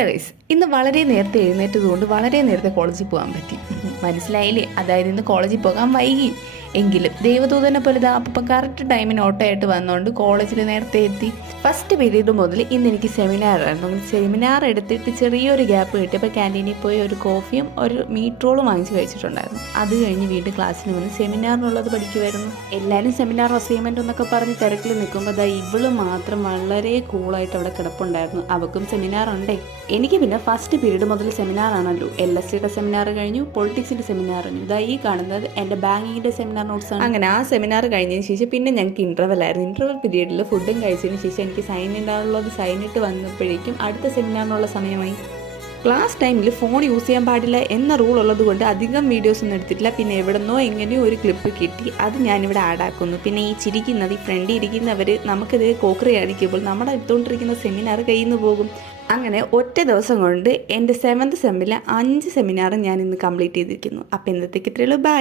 Hello guys, ഇന്ന് വളരെ നേരത്തെ എഴുന്നേറ്റതുകൊണ്ട് വളരെ നേരത്തെ കോളേജിൽ പോകാൻ പറ്റി. മനസ്സിലായില്ലേ? അതായത് ഇന്ന് കോളേജിൽ പോകാൻ വൈകി എങ്കിലും ദൈവദൂതനെ പോലെ അപ്പം കറക്റ്റ് ടൈമിന് ഓട്ടോയായിട്ട് വന്നുകൊണ്ട് കോളേജിൽ നേരത്തെ എത്തി. ഫസ്റ്റ് പീരീഡ് മുതൽ ഇന്ന് എനിക്ക് സെമിനാറായിരുന്നു. സെമിനാർ എടുത്തിട്ട് ചെറിയൊരു ഗ്യാപ്പ് കിട്ടിയപ്പോൾ ക്യാൻറ്റീനിൽ പോയി ഒരു കോഫിയും ഒരു മീറ്റ് റോളും വാങ്ങിച്ച് കഴിച്ചിട്ടുണ്ടായിരുന്നു. അത് കഴിഞ്ഞ് വീണ്ടും ക്ലാസ്സിന് വന്ന് സെമിനാറിനുള്ളത് പഠിക്കുമായിരുന്നു. എല്ലാവരും സെമിനാർ അസൈൻമെൻറ്റ് എന്നൊക്കെ പറഞ്ഞ് തിരക്കിൽ നിൽക്കുമ്പോൾ അതാ ഇവള് മാത്രം വളരെ കൂളായിട്ട് അവിടെ കിടപ്പുണ്ടായിരുന്നു. അവൾക്കും സെമിനാർ ഉണ്ടേ. എനിക്ക് പിന്നെ ഫസ്റ്റ് പീരീഡ് മുതൽ സെമിനാറാണല്ലോ. LSCയുടെ സെമിനാർ കഴിഞ്ഞു, പൊളിറ്റിക്സിൻ്റെ സെമിനാർ കഴിഞ്ഞു. ഇതാ ഈ കാണുന്നത് എൻ്റെ ബാങ്കിങ്ങിൻ്റെ സെമിനാർ നോട്ട്സാണ്. അങ്ങനെ ആ സെമിനാർ കഴിഞ്ഞതിന് ശേഷം പിന്നെ ഞങ്ങൾക്ക് ഇൻ്റർവെൽ ആയിരുന്നു. ഇൻ്റർവെൽ പീരീഡിൽ ഫുഡും കഴിച്ചതിന് ശേഷം എനിക്ക് സൈൻ ഇടാനുള്ളത് സൈൻ ഇട്ട് വന്നപ്പോഴേക്കും അടുത്ത സെമിനാറിനുള്ള സമയമായി. ക്ലാസ് ടൈമിൽ ഫോൺ യൂസ് ചെയ്യാൻ പാടില്ല എന്ന റൂൾ ഉള്ളത് കൊണ്ട് അധികം വീഡിയോസ് ഒന്നും എടുത്തിട്ടില്ല. പിന്നെ എവിടെന്നോ എങ്ങനെയോ ഒരു ക്ലിപ്പ് കിട്ടി, അത് ഞാനിവിടെ ആഡാക്കുന്നു. പിന്നെ ഈ ചിരിക്കുന്നത്, ഈ ഫ്രണ്ടിൽ ഇരിക്കുന്നവർ നമുക്കിത് കോക്കറി കാണിക്കുമ്പോൾ നമ്മുടെ എടുത്തുകൊണ്ടിരിക്കുന്ന സെമിനാർ കയ്യിൽ നിന്ന് പോകും. അങ്ങനെ ഒറ്റ ദിവസം കൊണ്ട് എൻ്റെ 7th സെമ്മിലെ 5 സെമിനാർ ഞാൻ ഇന്ന് കംപ്ലീറ്റ് ചെയ്തിരിക്കുന്നു. അപ്പോൾ ഇന്നത്തേക്ക് ഇത്രയുള്ളൂ. ബൈ.